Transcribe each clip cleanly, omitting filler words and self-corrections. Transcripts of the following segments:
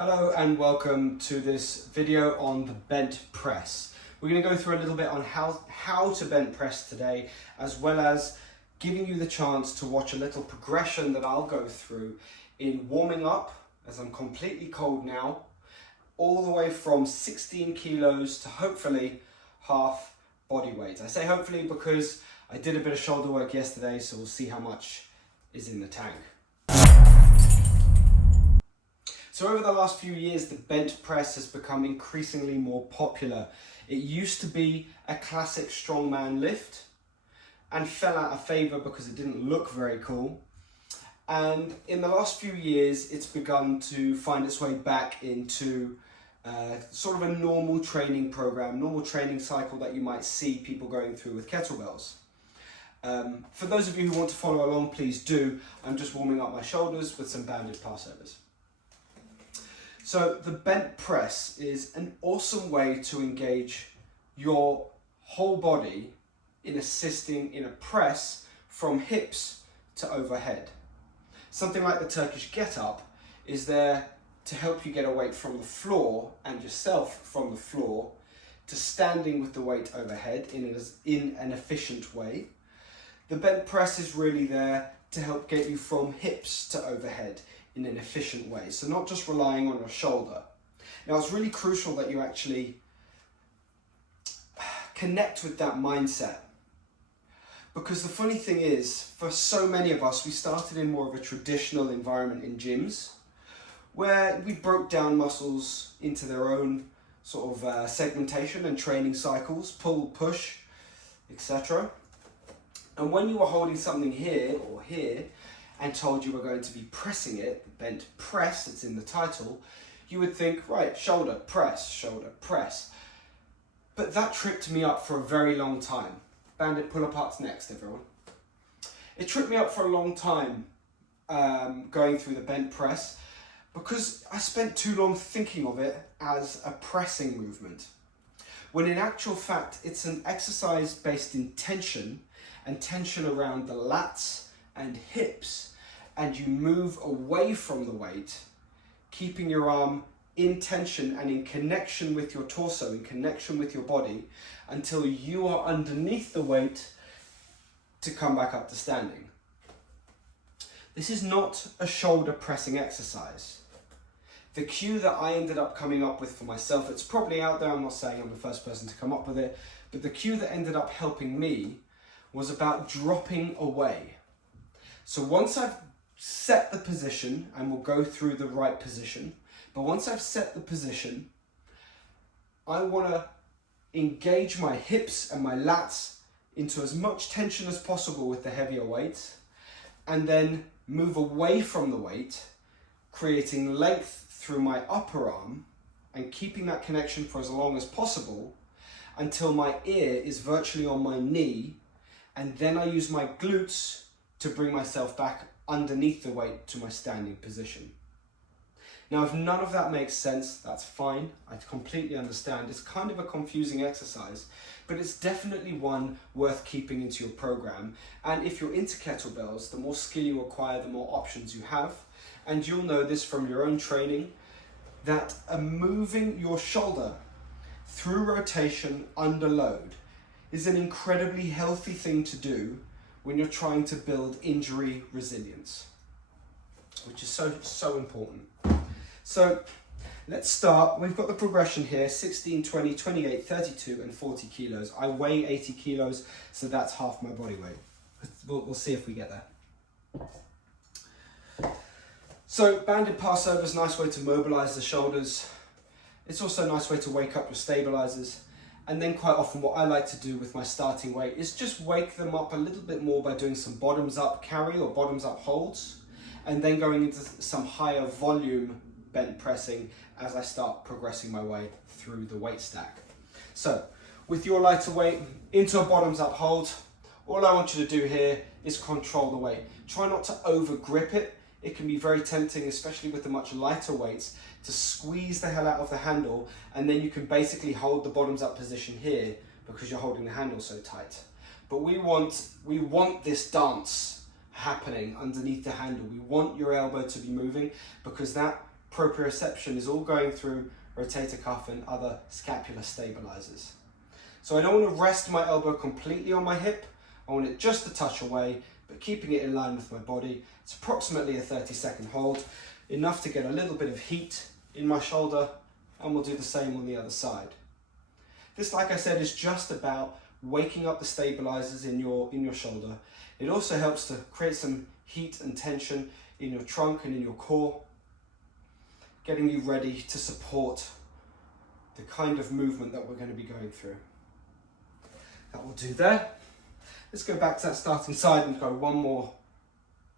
Hello and welcome to this video on the bench press. We're going to go through a little bit on how to bench press today, as well as giving you the chance to watch a little progression that I'll go through in warming up, as I'm completely cold now, all the way from 16 kilos to hopefully half body weight. I say hopefully because I did a bit of shoulder work yesterday, so we'll see how much is in the tank. So over the last few years, the bench press has become increasingly more popular. It used to be a classic strongman lift and fell out of favor because it didn't look very cool. And in the last few years, it's begun to find its way back into sort of a normal training program, normal training cycle that you might see people going through with kettlebells. For those of you who want to follow along, please do. I'm just warming up my shoulders with some banded passovers. So the bench press is an awesome way to engage your whole body in assisting in a press from hips to overhead. Something like the Turkish get-up is there to help you get a weight from the floor and yourself from the floor to standing with the weight overhead in an efficient way. The bench press is really there to help get you from hips to overhead in an efficient way. So not just relying on your shoulder. Now it's really crucial that you actually connect with that mindset. Because the funny thing is, for so many of us, we started in more of a traditional environment in gyms, where we broke down muscles into their own sort of segmentation and training cycles, pull, push, etc. And when you were holding something here or here, and told you were going to be pressing it, bench press, it's in the title, you would think, right, shoulder press. But that tripped me up for a very long time. Banded pull-apart's next, everyone. It tripped me up for a long time going through the bench press because I spent too long thinking of it as a pressing movement. When in actual fact, it's an exercise based in tension and tension around the lats and hips, and you move away from the weight, keeping your arm in tension and in connection with your torso, in connection with your body, until you are underneath the weight to come back up to standing. This is not a shoulder pressing exercise. The cue that I ended up coming up with for myself, it's probably out there, I'm not saying I'm the first person to come up with it, but the cue that ended up helping me was about dropping away. So once I've set the position, and we'll go through the right position, but once I've set the position, I want to engage my hips and my lats into as much tension as possible with the heavier weights, and then move away from the weight, creating length through my upper arm and keeping that connection for as long as possible until my ear is virtually on my knee, and then I use my glutes to bring myself back underneath the weight to my standing position. Now, if none of that makes sense, that's fine. I completely understand. It's kind of a confusing exercise, but it's definitely one worth keeping into your program. And if you're into kettlebells, the more skill you acquire, the more options you have. And you'll know this from your own training, that moving your shoulder through rotation under load is an incredibly healthy thing to do when you're trying to build injury resilience, which is so important. So let's start. We've got the progression here, 16, 20, 28, 32, and 40 kilos. I weigh 80 kilos, so that's half my body weight. We'll see if we get there. So banded passover is a nice way to mobilize the shoulders. It's also a nice way to wake up your stabilizers. And then quite often what I like to do with my starting weight is just wake them up a little bit more by doing some bottoms up carry or bottoms up holds, and then going into some higher volume bench pressing as I start progressing my way through the weight stack. So with your lighter weight into a bottoms up hold, all I want you to do here is control the weight. Try not to over grip it. It can be very tempting, especially with the much lighter weights, to squeeze the hell out of the handle, and then you can basically hold the bottoms up position here because you're holding the handle so tight. But we want this dance happening underneath the handle. We want your elbow to be moving because that proprioception is all going through rotator cuff and other scapular stabilizers. So I don't want to rest my elbow completely on my hip. I want it just a touch away, but keeping it in line with my body. It's approximately a 30-second hold, enough to get a little bit of heat in my shoulder, and we'll do the same on the other side. This, like I said, is just about waking up the stabilizers in your shoulder. It also helps to create some heat and tension in your trunk and in your core, getting you ready to support the kind of movement that we're going to be going through. That will do there. Let's go back to that starting side and go one more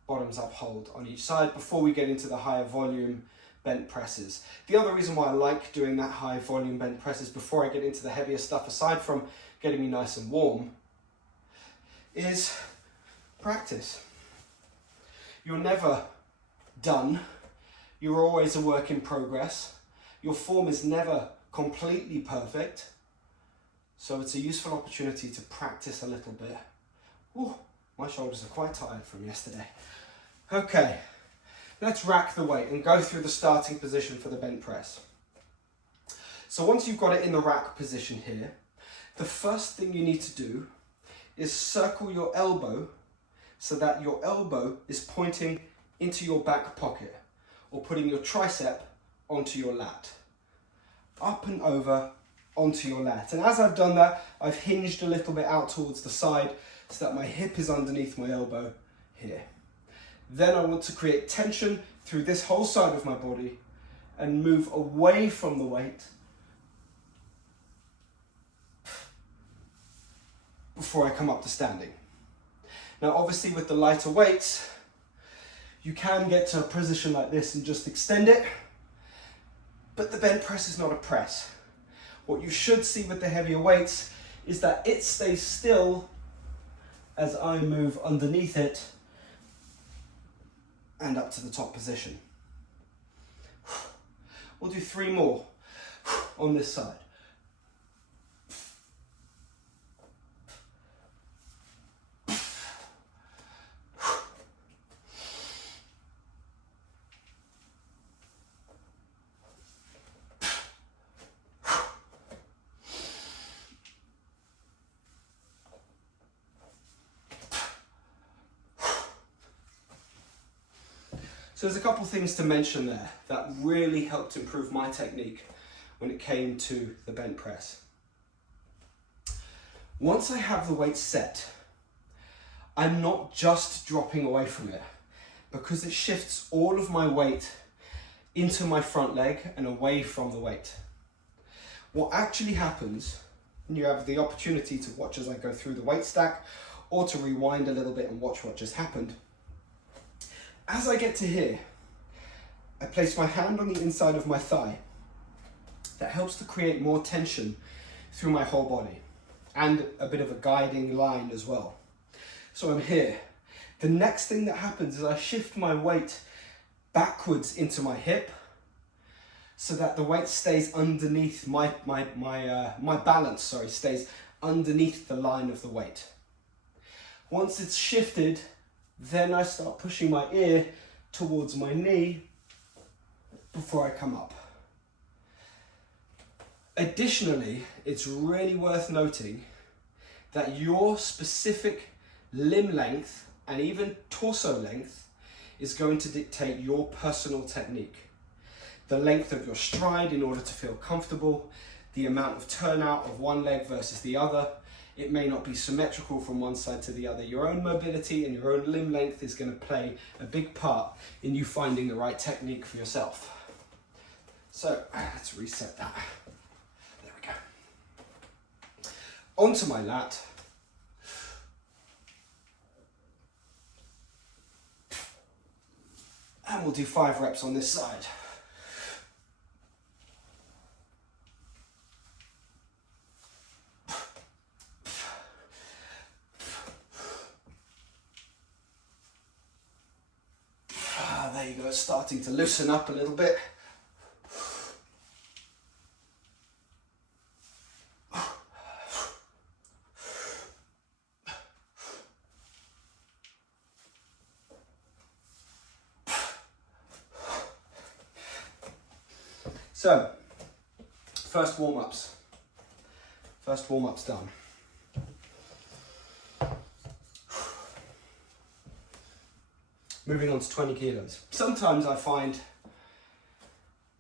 bottoms up hold on each side before we get into the higher volume bent presses. The other reason why I like doing that high volume bent presses before I get into the heavier stuff, aside from getting me nice and warm, is practice. You're never done. You're always a work in progress. Your form is never completely perfect. So it's a useful opportunity to practice a little bit. Ooh, my shoulders are quite tired from yesterday. Okay, let's rack the weight and go through the starting position for the bent press. So once you've got it in the rack position here, the first thing you need to do is circle your elbow so that your elbow is pointing into your back pocket, or putting your tricep onto your lat. Up and over onto your lat. And as I've done that, I've hinged a little bit out towards the side so that my hip is underneath my elbow here. Then I want to create tension through this whole side of my body and move away from the weight before I come up to standing. Now obviously with the lighter weights, you can get to a position like this and just extend it, but the bent press is not a press. What you should see with the heavier weights is that it stays still as I move underneath it and up to the top position. We'll do 3 more on this side. So there's a couple things to mention there that really helped improve my technique when it came to the bent press. Once I have the weight set, I'm not just dropping away from it, because it shifts all of my weight into my front leg and away from the weight. What actually happens, and you have the opportunity to watch as I go through the weight stack, or to rewind a little bit and watch what just happened. As I get to here, I place my hand on the inside of my thigh. That helps to create more tension through my whole body and a bit of a guiding line as well. So I'm here. The next thing that happens is I shift my weight backwards into my hip so that the weight stays underneath my balance, stays underneath the line of the weight. Once it's shifted, then I start pushing my ear towards my knee before I come up. Additionally, it's really worth noting that your specific limb length and even torso length is going to dictate your personal technique. The length of your stride in order to feel comfortable, the amount of turnout of one leg versus the other. It may not be symmetrical from one side to the other. Your own mobility and your own limb length is going to play a big part in you finding the right technique for yourself. So let's reset that. There we go. Onto my lat. And we'll do 5 reps on this side. There you go, it's starting to loosen up a little bit. So, first warm-ups. First warm-up's done. Moving on to 20 kilos. Sometimes I find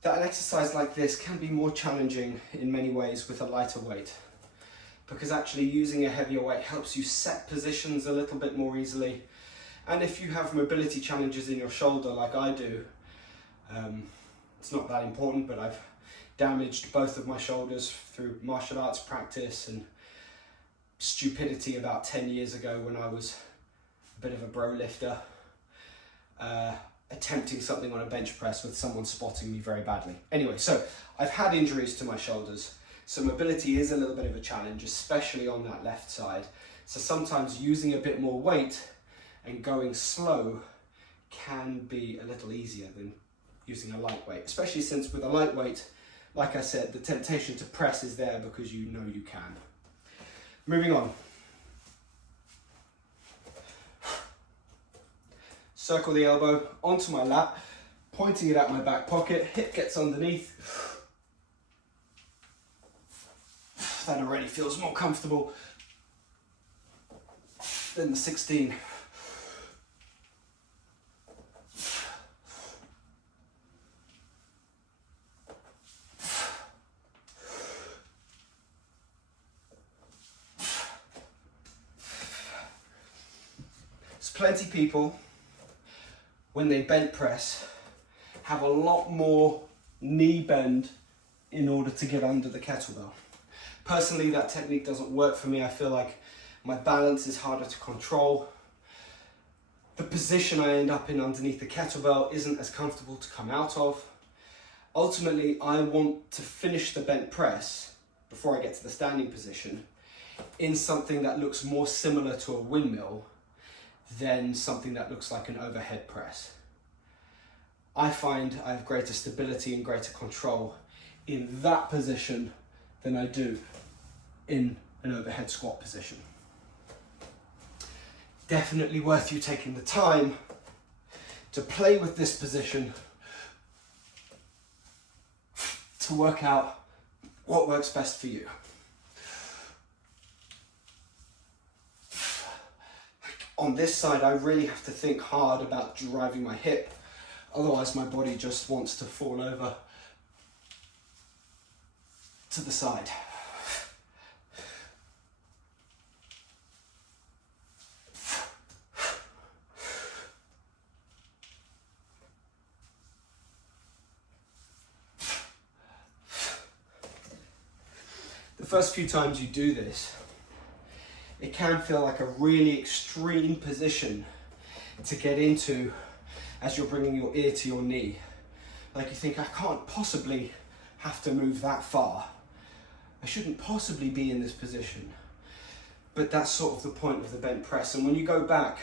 that an exercise like this can be more challenging in many ways with a lighter weight, because actually using a heavier weight helps you set positions a little bit more easily. And if you have mobility challenges in your shoulder like I do, it's not that important, but I've damaged both of my shoulders through martial arts practice and stupidity about 10 years ago when I was a bit of a bro lifter, attempting something on a bench press with someone spotting me very badly. Anyway, so I've had injuries to my shoulders, so mobility is a little bit of a challenge, especially on that left side. So sometimes using a bit more weight and going slow can be a little easier than using a lightweight, especially since with a lightweight, like I said, the temptation to press is there because you know you can. Moving on. Circle the elbow onto my lap, pointing it at my back pocket, hip gets underneath. That already feels more comfortable than the 16. There's plenty of people, when they bench press, have a lot more knee bend in order to get under the kettlebell. Personally, that technique doesn't work for me. I feel like my balance is harder to control. The position I end up in underneath the kettlebell isn't as comfortable to come out of. Ultimately, I want to finish the bench press before I get to the standing position in something that looks more similar to a windmill than something that looks like an overhead press. I find I have greater stability and greater control in that position than I do in an overhead squat position. Definitely worth you taking the time to play with this position to work out what works best for you. On this side, I really have to think hard about driving my hip, otherwise my body just wants to fall over to the side. The first few times you do this, it can feel like a really extreme position to get into as you're bringing your ear to your knee. Like you think, I can't possibly have to move that far. I shouldn't possibly be in this position. But that's sort of the point of the bench press. And when you go back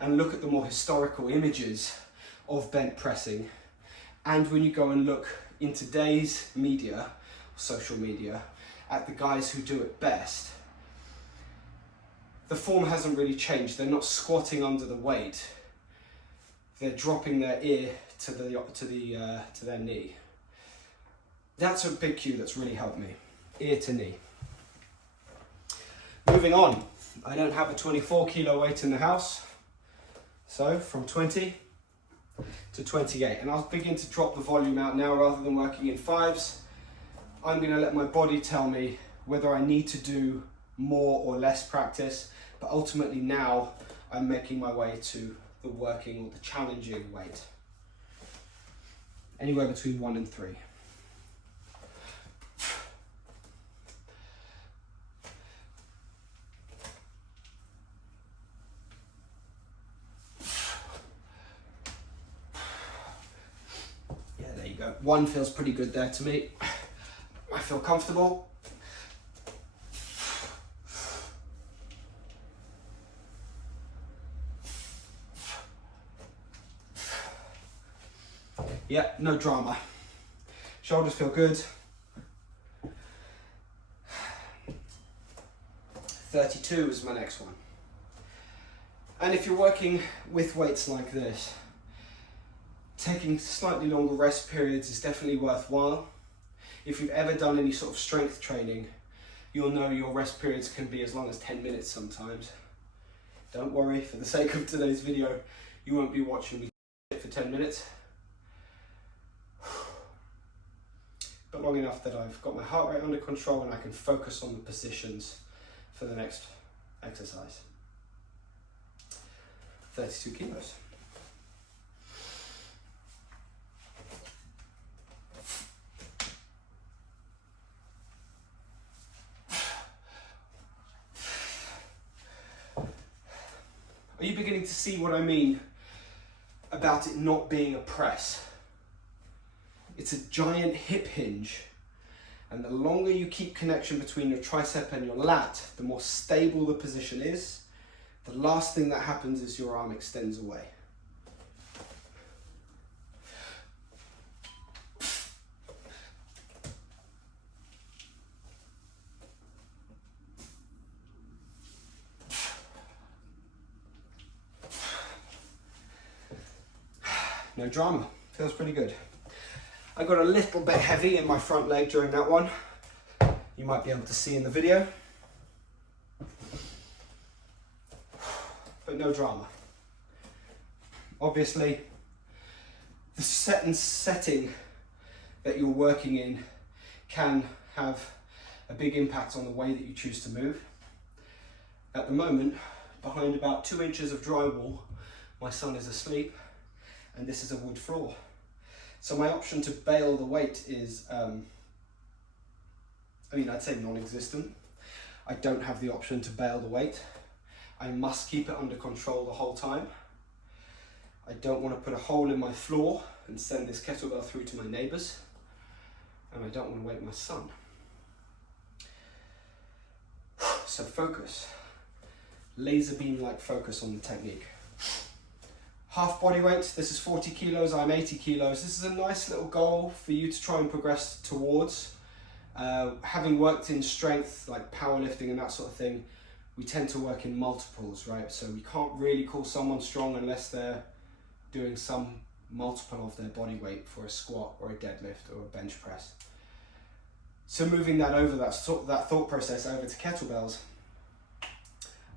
and look at the more historical images of bench pressing, and when you go and look in today's media, social media, at the guys who do it best, the form hasn't really changed. They're not squatting under the weight. They're dropping their ear to their knee. That's a big cue that's really helped me. Ear to knee. Moving on. I don't have a 24 kilo weight in the house. So from 20 to 28. And I'll begin to drop the volume out now rather than working in fives. I'm going to let my body tell me whether I need to do more or less practice, but ultimately now I'm making my way to the working or the challenging weight. Anywhere between 1 and 3. Yeah, there you go. 1 feels pretty good there to me. I feel comfortable. Yeah, no drama. Shoulders feel good. 32 is my next one. And if you're working with weights like this, taking slightly longer rest periods is definitely worthwhile. If you've ever done any sort of strength training, you'll know your rest periods can be as long as 10 minutes sometimes. Don't worry, for the sake of today's video, you won't be watching me for 10 minutes. But long enough that I've got my heart rate under control and I can focus on the positions for the next exercise. 32 kilos. Are you beginning to see what I mean about it not being a press? It's a giant hip hinge, and the longer you keep connection between your tricep and your lat, the more stable the position is. The last thing that happens is your arm extends away. No drama, feels pretty good. I got a little bit heavy in my front leg during that one. You might be able to see in the video. But no drama. Obviously, the setting that you're working in can have a big impact on the way that you choose to move. At the moment, behind about 2 inches of drywall, my son is asleep, and this is a wood floor. So my option to bail the weight is, I'd say non-existent. I don't have the option to bail the weight. I must keep it under control the whole time. I don't want to put a hole in my floor and send this kettlebell through to my neighbours. And I don't want to wake my son. So focus. Laser beam-like focus on the technique. Half body weight, this is 40 kilos, I'm 80 kilos. This is a nice little goal for you to try and progress towards. Having worked in strength, like powerlifting and that sort of thing, we tend to work in multiples, right? So we can't really call someone strong unless they're doing some multiple of their body weight for a squat or a deadlift or a bench press. So moving that over, that thought process over to kettlebells.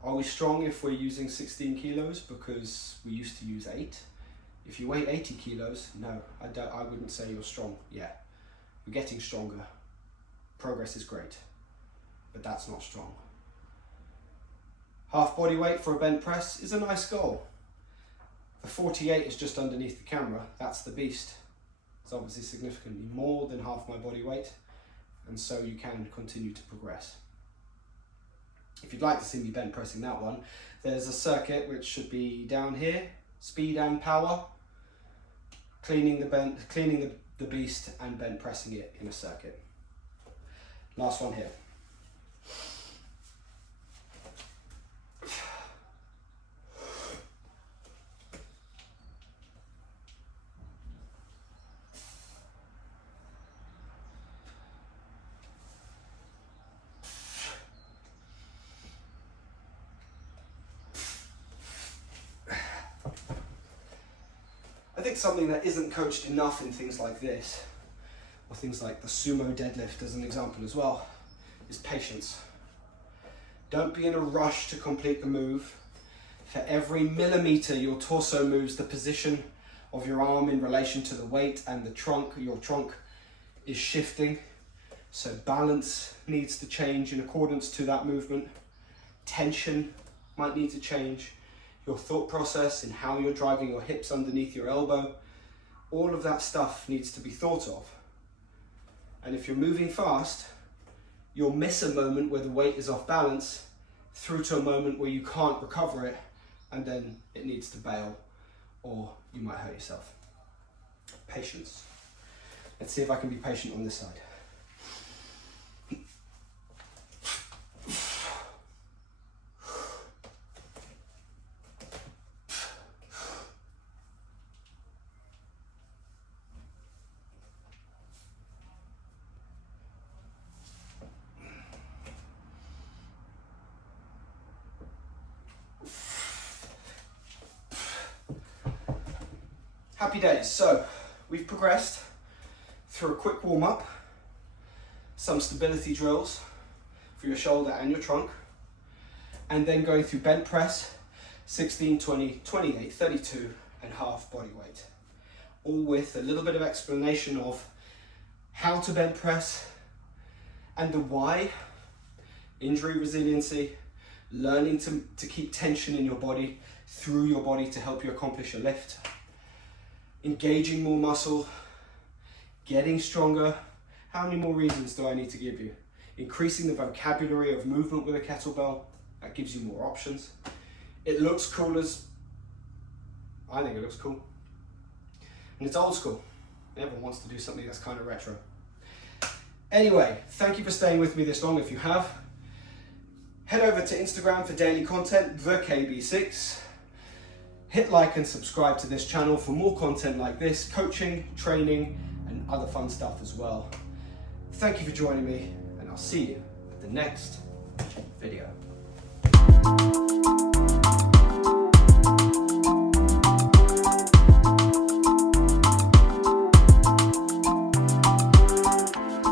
Are we strong if we're using 16 kilos because we used to use 8? If you weigh 80 kilos, no, I wouldn't say you're strong yet. You're getting stronger. Progress is great, but that's not strong. Half body weight for a bench press is a nice goal. The 48 is just underneath the camera. That's the beast. It's obviously significantly more than half my body weight, and so you can continue to progress. If you'd like to see me bench pressing that one, there's a circuit which should be down here, speed and power, cleaning the beast and bench pressing it in a circuit. Last one here. I think something that isn't coached enough in things like this, or things like the sumo deadlift as an example as well, is patience. Don't be in a rush to complete the move. For every millimeter your torso moves, the position of your arm in relation to the weight and the trunk, your trunk is shifting. So balance needs to change in accordance to that movement. Tension might need to change. Your thought process in how you're driving your hips underneath your elbow, all of that stuff needs to be thought of. And if you're moving fast, you'll miss a moment where the weight is off balance through to a moment where you can't recover it, and then it needs to bail, or you might hurt yourself. Patience. Let's see if I can be patient on this side. Happy days. So we've progressed through a quick warm-up, some stability drills for your shoulder and your trunk, and then going through bent press, 16, 20, 28, 32 and half body weight. All with a little bit of explanation of how to bent press and the why, injury resiliency, learning to keep tension in your body, through your body to help you accomplish a lift, engaging more muscle, getting stronger. How many more reasons do I need to give you? Increasing the vocabulary of movement with a kettlebell, that gives you more options. It looks cool I think it looks cool. And it's old school. Everyone wants to do something that's kind of retro. Anyway, thank you for staying with me this long if you have. Head over to Instagram for daily content, the KB6. Hit like and subscribe to this channel for more content like this, coaching, training, and other fun stuff as well. Thank you for joining me, and I'll see you at the next video.